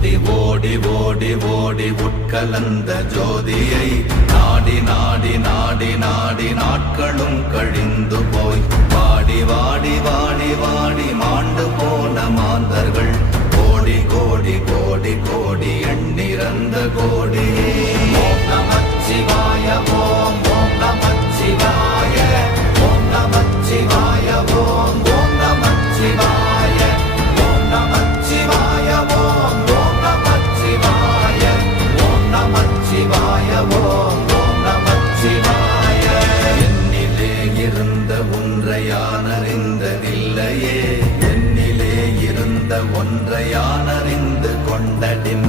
ஓடி ஓடி ஓடி ஓடி உட்கலந்த ஜோதியை நாடி நாடி நாடி நாடி நாட்களும் கழிந்து போய் வாடி வாடி வாடி வாடி மாண்டு போன மாந்தர்கள் கோடி கோடி கோடி கோடி எண்ணிறந்த கோடி. ஓம் நமச்சிவாய ஓம் ஓம் நமச்சிவாய ஓம் நமச்சிவாய ஓம் ஓம் நமச்சிவாய ஓம் நமச்சிவாய ஓம் ஓம் நமச்சிவாய ஓம் நமச்சிவாய ஓம் ஓம் நமச்சிவாய. என்னிலே இருந்த ஒன்றை யான் அறிந்ததில்லையே, என்னிலே இருந்த ஒன்றை யான் அறிந்து கொண்டடின்